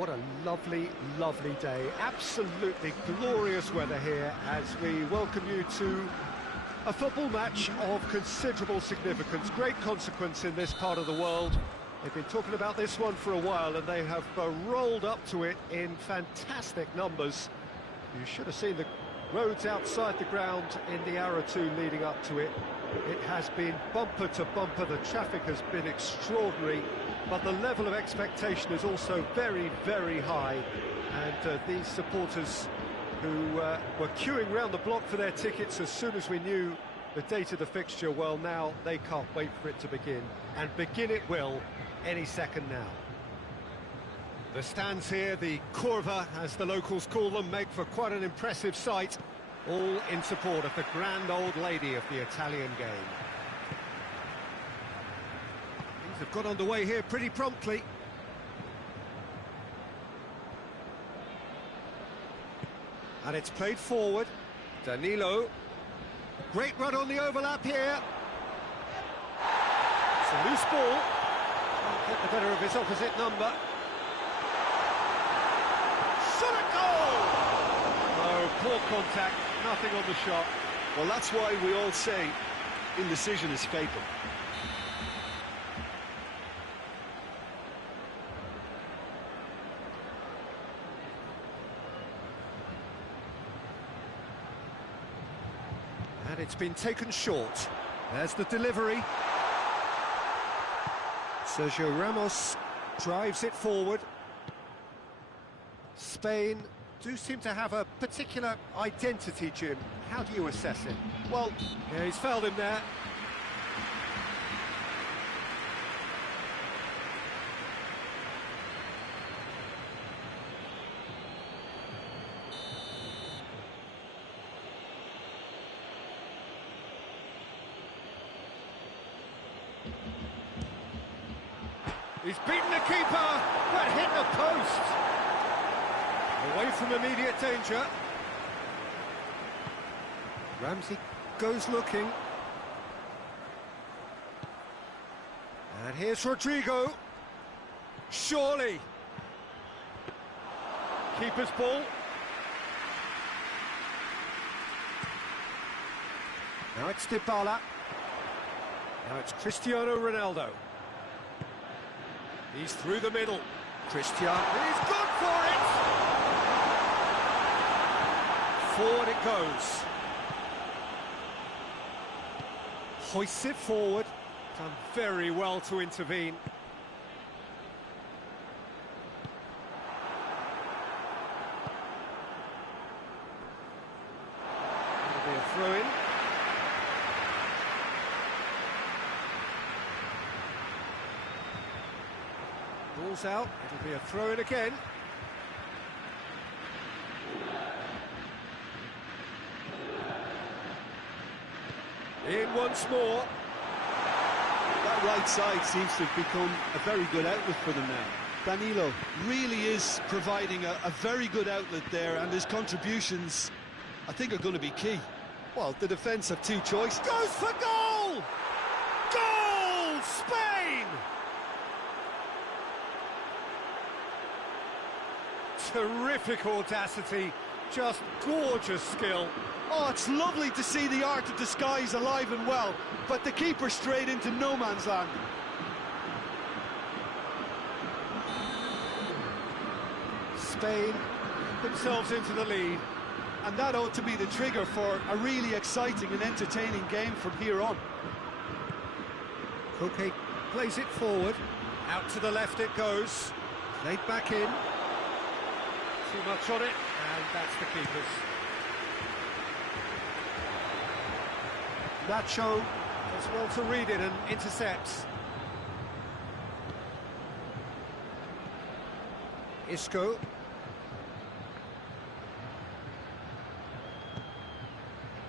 What a lovely, lovely day. Absolutely glorious weather here as we welcome you to a football match of considerable significance, great consequence in this part of the world. They've been talking about this one for a while and they have rolled up to it in fantastic numbers. You should have seen the roads outside the ground in the hour or two leading up to it. It has been bumper to bumper, the traffic has been extraordinary, but the level of expectation is also very, very high. And these supporters who were queuing round the block for their tickets as soon as we knew the date of the fixture, well, now they can't wait for it to begin. And begin it will any second now. The stands here, the curva, as the locals call them, make for quite an impressive sight, all in support of the grand old lady of the Italian game. Things have got underway here pretty promptly. And it's played forward. Danilo. Great run on the overlap here. It's a loose ball. Can't get the better of his opposite number. Shot at goal! No, poor contact, nothing on the shot. Well, that's why we all say indecision is fatal. And it's been taken short. There's the delivery. Sergio Ramos drives it forward. Spain do seem to have a particular identity, Jim. How do you assess it? Well, yeah, he's fouled him there. He's beaten the keeper, but hit the post. Away from immediate danger. Ramsey goes looking. And here's Rodrigo. Surely. Keeper's ball. Now it's Dybala. Now it's Cristiano Ronaldo. He's through the middle. Cristiano, he's gone for it! Forward it goes. Hoists it forward. Done very well to intervene. It'll be a throw-in. Ball's out, it'll be a throw-in again. In once more. That right side seems to have become a very good outlet for them now. Danilo really is providing a very good outlet there, and his contributions, I think, are going to be key. Well, the defence have two choices. Goes for goal! Goal! Spain! Terrific audacity, just gorgeous skill. Oh, it's lovely to see the art of disguise alive and well, but the keeper straight into no man's land. Spain themselves into the lead. And that ought to be the trigger for a really exciting and entertaining game from here on. Koke plays it forward. Out to the left it goes. Played back in. Too much on it, and that's the keeper's. Nacho does well to read it and intercepts. Isco.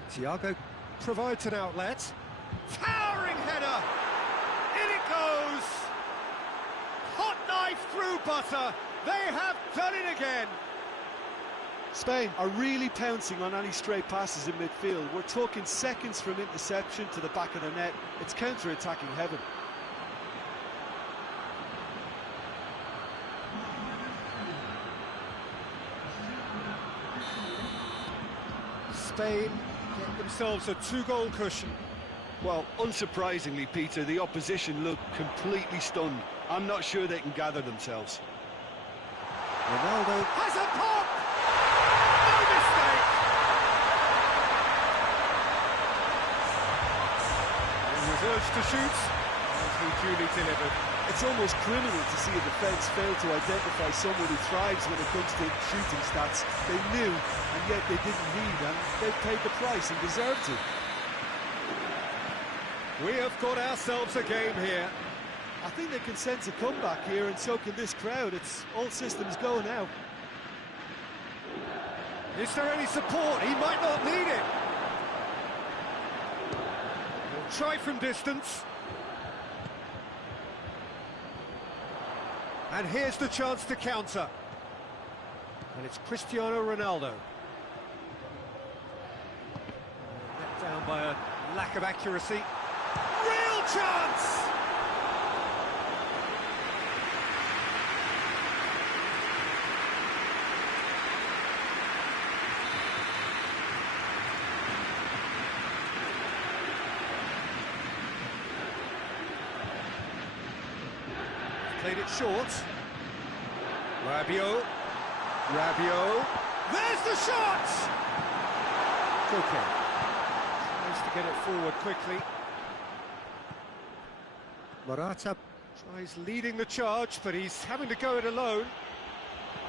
Thiago provides an outlet. Towering header! In it goes! Hot knife through butter! They have done it again! Spain are really pouncing on any stray passes in midfield. We're talking seconds from interception to the back of the net. It's counter-attacking heaven. Spain get themselves a 2-goal cushion. Well, unsurprisingly, Peter, the opposition look completely stunned. I'm not sure they can gather themselves. Ronaldo has a pop! No mistake! He was urged to shoot, and he duly delivered. It's almost criminal to see a defence fail to identify someone who thrives when it comes to shooting stats. They knew, and yet they didn't read, and they've paid the price and deserved to. We have got ourselves a game here. I think they can sense a comeback here, and so can this crowd. It's all systems go now. Is there any support? He might not need it. He'll try from distance. And here's the chance to counter. And it's Cristiano Ronaldo. Let down by a lack of accuracy. Real chance! Played it short. Rabiot. There's the shot! Okay. Tries to get it forward quickly. Morata tries leading the charge, but he's having to go it alone.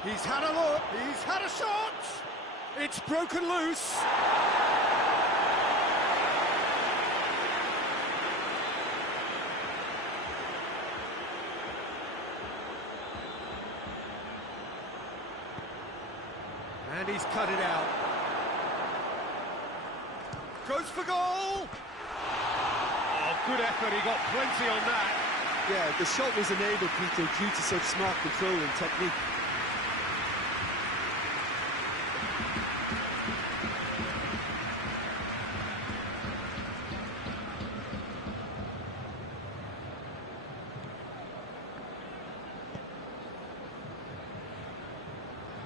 He's had a look, he's had a shot! It's broken loose! And he's cut it out. Goes for goal! Oh, good effort, he got plenty on that. Yeah, the shot was enabled, Peter, due to such smart control and technique.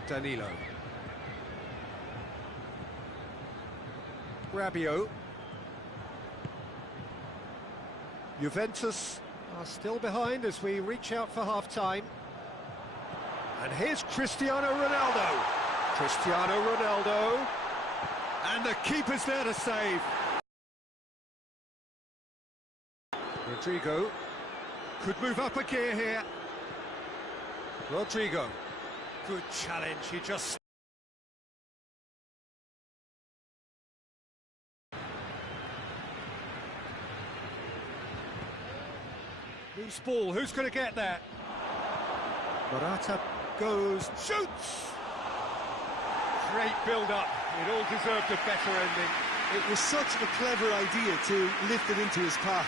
Danilo. Rabiot. Juventus are still behind as we reach out for half-time. And here's Cristiano Ronaldo. Cristiano Ronaldo. And the keeper's there to save. Rodrigo could move up a gear here. Rodrigo. Good challenge, he just... Loose ball, who's going to get that? Morata goes, shoots! Great build-up, it all deserved a better ending. It was such a clever idea to lift it into his path.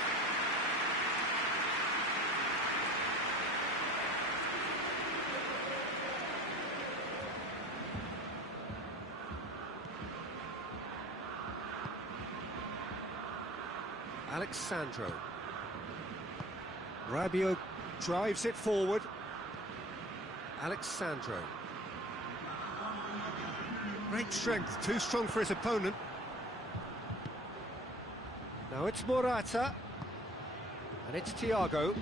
Alexandro. Rabiot drives it forward. Alexandro. Great strength, too strong for his opponent. Now it's Morata. And it's Thiago.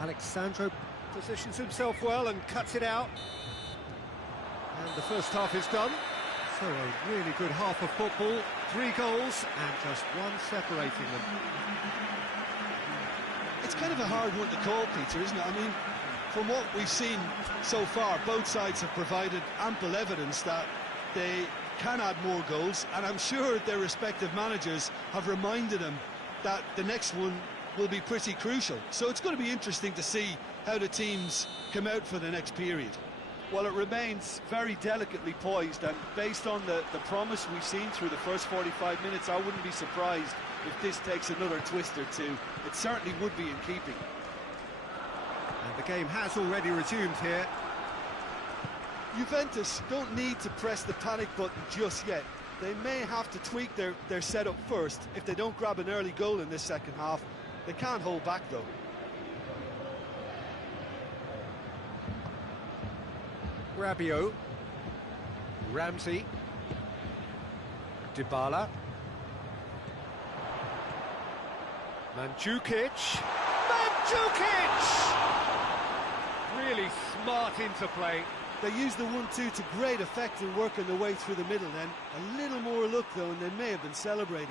Alexandro positions himself well and cuts it out. And the first half is done. So a really good half of football. 3 goals and just one separating them. It's kind of a hard one to call, Peter, isn't it? I mean, from what we've seen so far, both sides have provided ample evidence that they can add more goals, and I'm sure their respective managers have reminded them that the next one will be pretty crucial. So it's going to be interesting to see how the teams come out for the next period. Well, it remains very delicately poised, and based on the promise we've seen through the first 45 minutes, I wouldn't be surprised if this takes another twist or two. It certainly would be in keeping. And the game has already resumed here. Juventus don't need to press the panic button just yet. They may have to tweak their setup first. If they don't grab an early goal in this second half, They can't hold back, though. Rabiot. Ramsey. Dybala. Mandzukic. Mandzukic! Really smart interplay. They use the 1-2 to great effect in working their way through the middle then. A little more luck, though, and they may have been celebrating.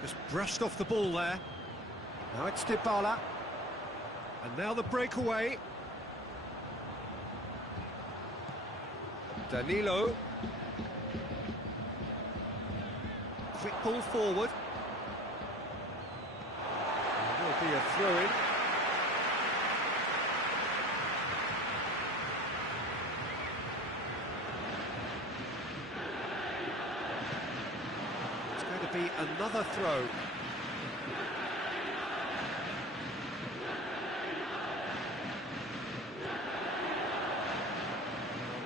Just brushed off the ball there. Now it's Dybala. And now the breakaway. Danilo. Quick ball forward. There will be a throw-in. It's going to be another throw.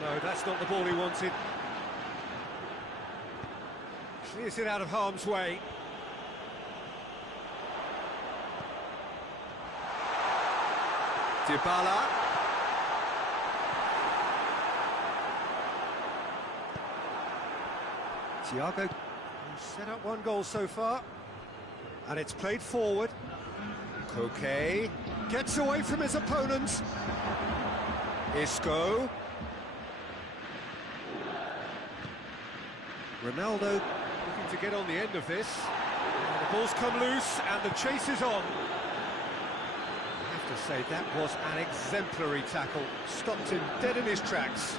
No, that's not the ball he wanted. Clears it out of harm's way. Dybala. Thiago set up one goal so far. And it's played forward. Koke gets away from his opponent. Isco. Ronaldo looking to get on the end of this. And the ball's come loose and the chase is on. I have to say, that was an exemplary tackle. Stopped him dead in his tracks.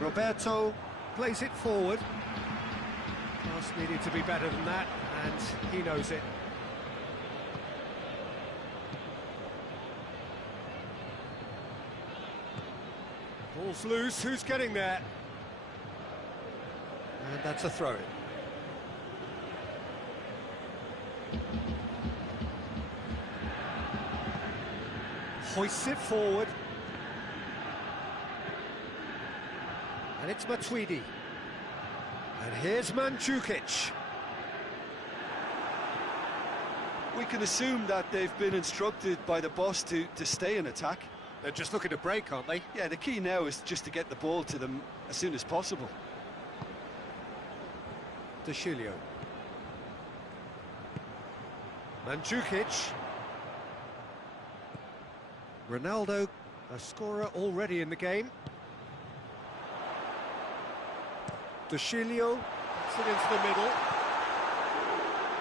Roberto plays it forward. Pass needed to be better than that, and he knows it. Ball's loose, who's getting there? And that's a throw-in. Hoists it forward. And it's Matuidi. And here's Mandzukic. We can assume that they've been instructed by the boss to stay in attack. They're just looking to break, aren't they? Yeah, the key now is just to get the ball to them as soon as possible. Dashilio. Mandzukic. Ronaldo, a scorer already in the game. Dashilio puts it into the middle.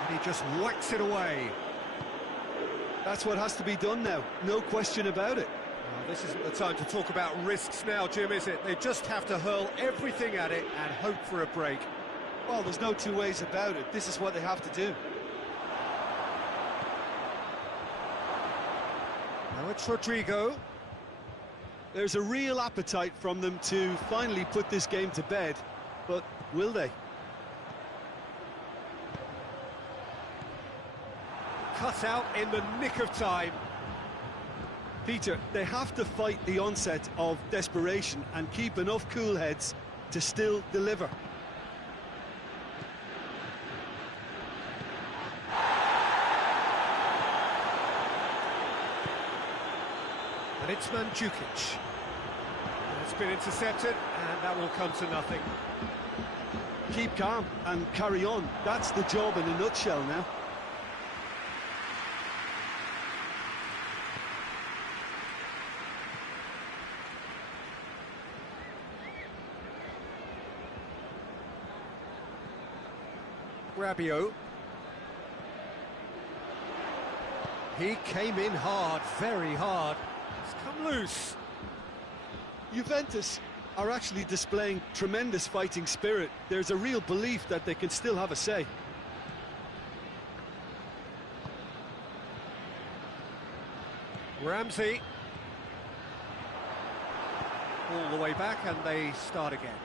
And he just whacks it away. That's what has to be done now, no question about it. This isn't the time to talk about risks now, Jim, is it? They just have to hurl everything at it and hope for a break. Well, there's no two ways about it. This is what they have to do. Now it's Rodrigo. There's a real appetite from them to finally put this game to bed, but will they? Cut out in the nick of time. Peter, they have to fight the onset of desperation and keep enough cool heads to still deliver. And it's Mandzukic. It's been intercepted, and that will come to nothing. Keep calm and carry on. That's the job in a nutshell now. Rabiot. He came in hard, very hard. It's come loose. Juventus are actually displaying tremendous fighting spirit. There's a real belief that they can still have a say. Ramsey. all the way back, and they start again.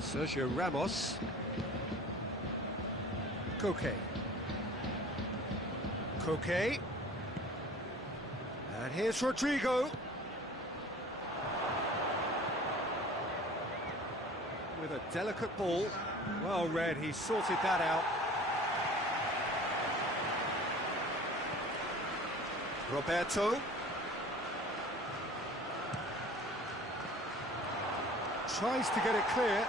Sergio Ramos. Koke. Koke. And here's Rodrigo. With a delicate ball. Well read, he sorted that out. Roberto. Tries to get it clear.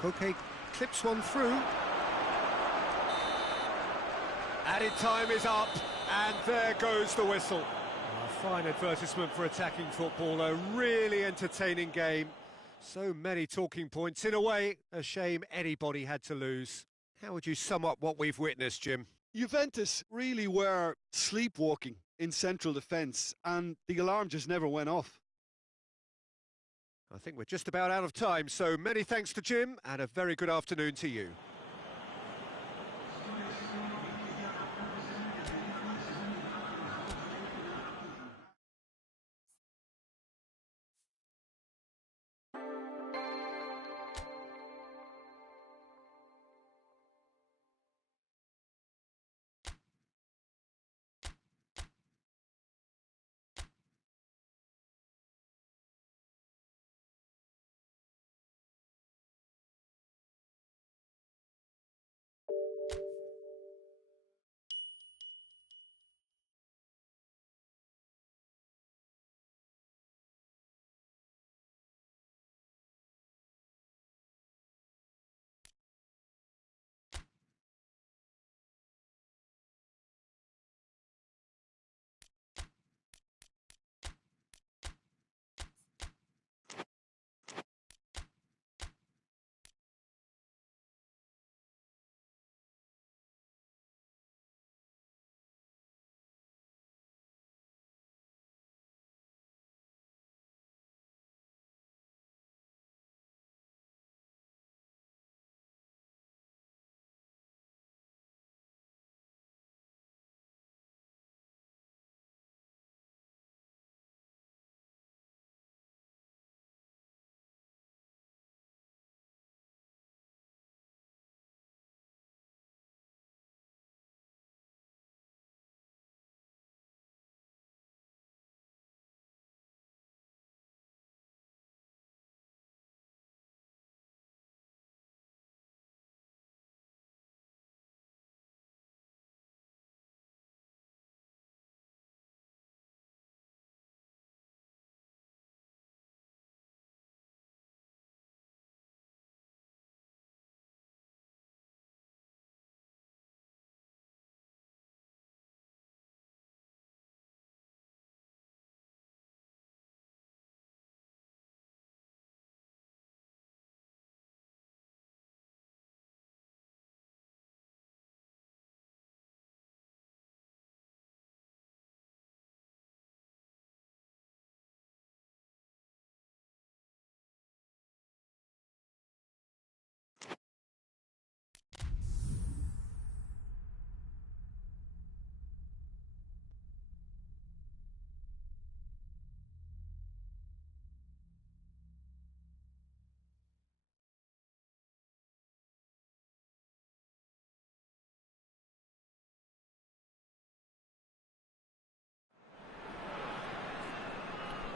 Koke clips one through. Added time is up, and there goes the whistle. A fine advertisement for attacking football, a really entertaining game. So many talking points. In a way, a shame anybody had to lose. How would you sum up what we've witnessed, Jim? Juventus really were sleepwalking in central defence, and the alarm just never went off. I think we're just about out of time, so many thanks to Jim, and a very good afternoon to you.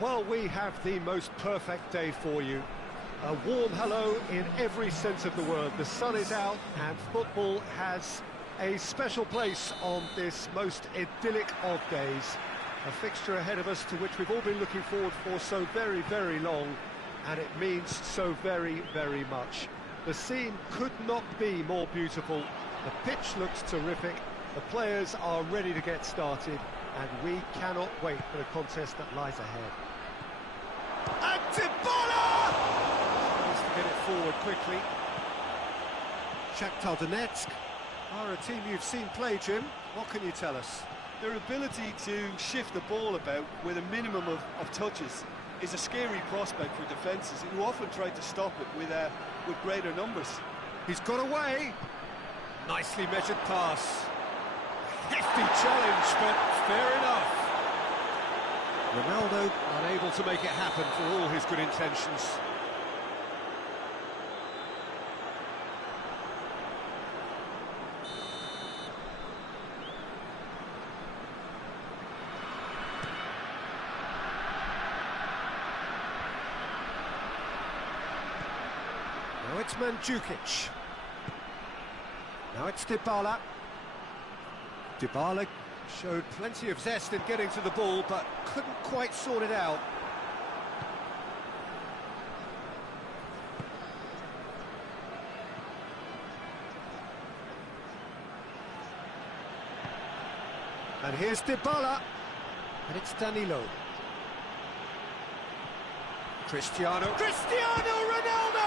Well, we have the most perfect day for you. A warm hello in every sense of the word. The sun is out and football has a special place on this most idyllic of days. A fixture ahead of us to which we've all been looking forward for so very, very long, and it means so very, very much. The scene could not be more beautiful. The pitch looks terrific. The players are ready to get started, and we cannot wait for the contest that lies ahead. And Dybala! Tries to get it forward quickly. Shakhtar Donetsk are a team you've seen play, Jim. What can you tell us? Their ability to shift the ball about with a minimum of touches is a scary prospect for defences who often try to stop it with greater numbers. He's got away. Nicely measured pass. Hefty challenge, but fair enough. Ronaldo unable to make it happen for all his good intentions. Now it's Mandzukic. Now it's Dybala. Dybala showed plenty of zest in getting to the ball, but couldn't quite sort it out. And here's Dybala. And it's Danilo. Cristiano Ronaldo!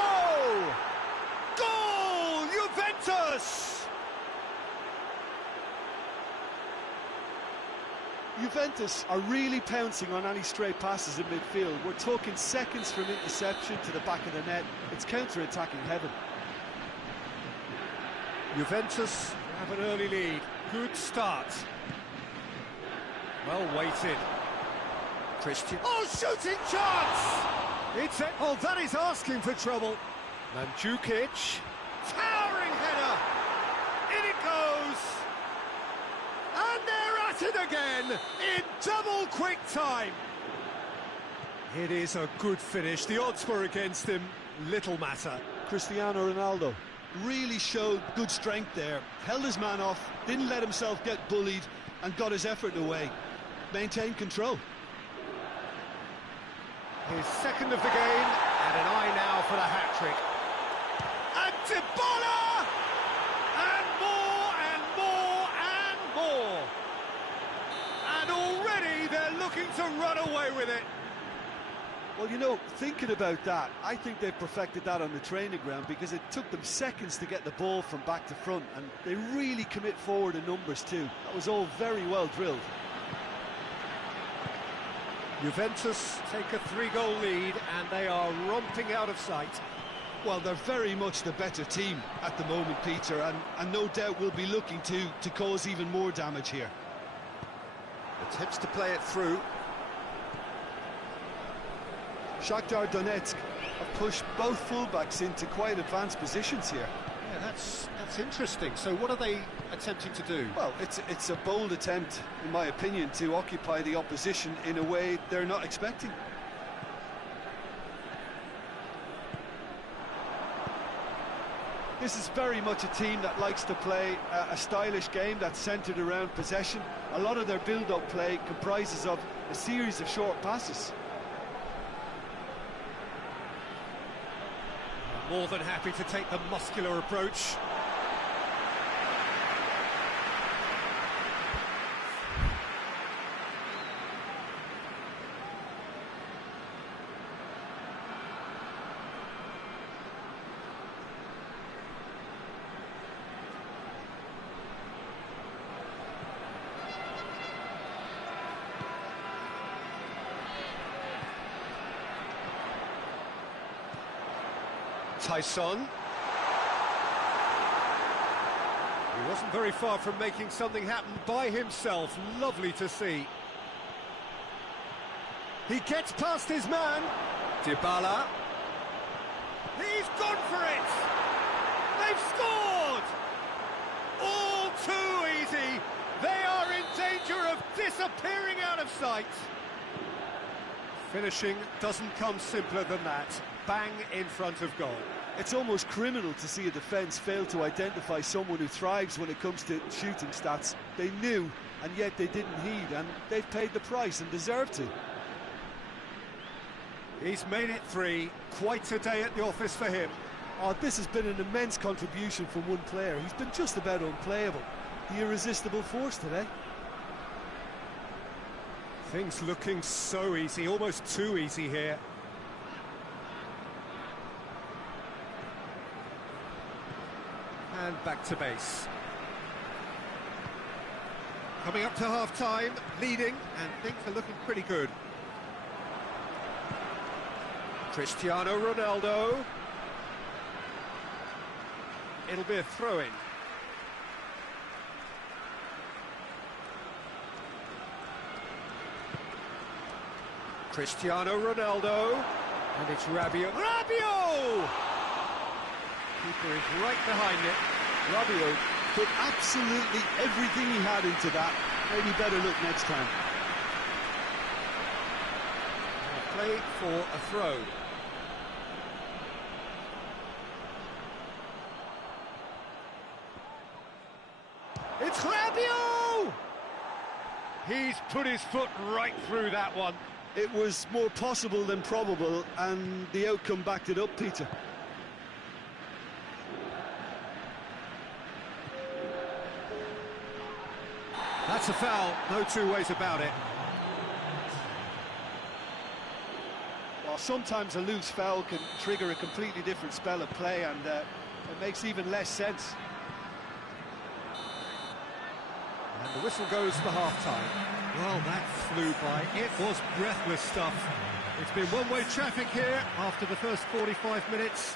Goal! Juventus! Juventus are really pouncing on any stray passes in midfield. We're talking seconds from interception to the back of the net. It's counter-attacking heaven. Juventus have an early lead. Good start. Well weighted. Christian. Oh, shooting chance! It's a... Oh, that is asking for trouble. Mandzukic. Towering header. In it goes. And they're at it again in double quick time. It is a good finish. The odds were against him. Little matter. Cristiano Ronaldo really showed good strength there. Held his man off, didn't let himself get bullied, and got his effort away. Maintained control. His second of the game, and an eye now for the hat-trick. And Dybala! And more, and more, and more. And already they're looking to run away with it. Well, you know, thinking about that, I think they've perfected that on the training ground, because it took them seconds to get the ball from back to front, and they really commit forward in numbers too. That was all very well drilled. Juventus take a 3-goal lead, and they are romping out of sight. Well, they're very much the better team at the moment, Peter, and no doubt will be looking to cause even more damage here. Attempts to play it through. Shakhtar Donetsk have pushed both fullbacks into quite advanced positions here. Yeah, that's interesting. So what are they attempting to do? Well, it's a bold attempt, in my opinion, to occupy the opposition in a way they're not expecting. This is very much a team that likes to play a stylish game that's centred around possession. A lot of their build-up play comprises of a series of short passes. More than happy to take the muscular approach. Tyson. He wasn't very far from making something happen by himself. Lovely to see. He gets past his man. Dybala. He's gone for it. They've scored. All too easy. They are in danger of disappearing out of sight. Finishing doesn't come simpler than that. Bang in front of goal. It's almost criminal to see a defence fail to identify someone who thrives when it comes to shooting stats. They knew, and yet they didn't heed, and they've paid the price and deserve to. He's made it 3. Quite a day at the office for him. Oh, this has been an immense contribution from one player. He's been just about unplayable. The irresistible force today. Things looking so easy, almost too easy here. And back to base. Coming up to half-time, leading, and things are looking pretty good. Cristiano Ronaldo. It'll be a throw-in. Cristiano Ronaldo, and it's Rabiot. Rabiot! Keeper is right behind it. Rabiot put absolutely everything he had into that. Maybe better look next time. Play for a throw. It's Rabiot! He's put his foot right through that one. It was more possible than probable, and the outcome backed it up, Peter. That's a foul, no two ways about it. Well, sometimes a loose foul can trigger a completely different spell of play, and it makes even less sense. And the whistle goes for half-time. Well, that flew by. It was breathless stuff. It's been one-way traffic here after the first 45 minutes.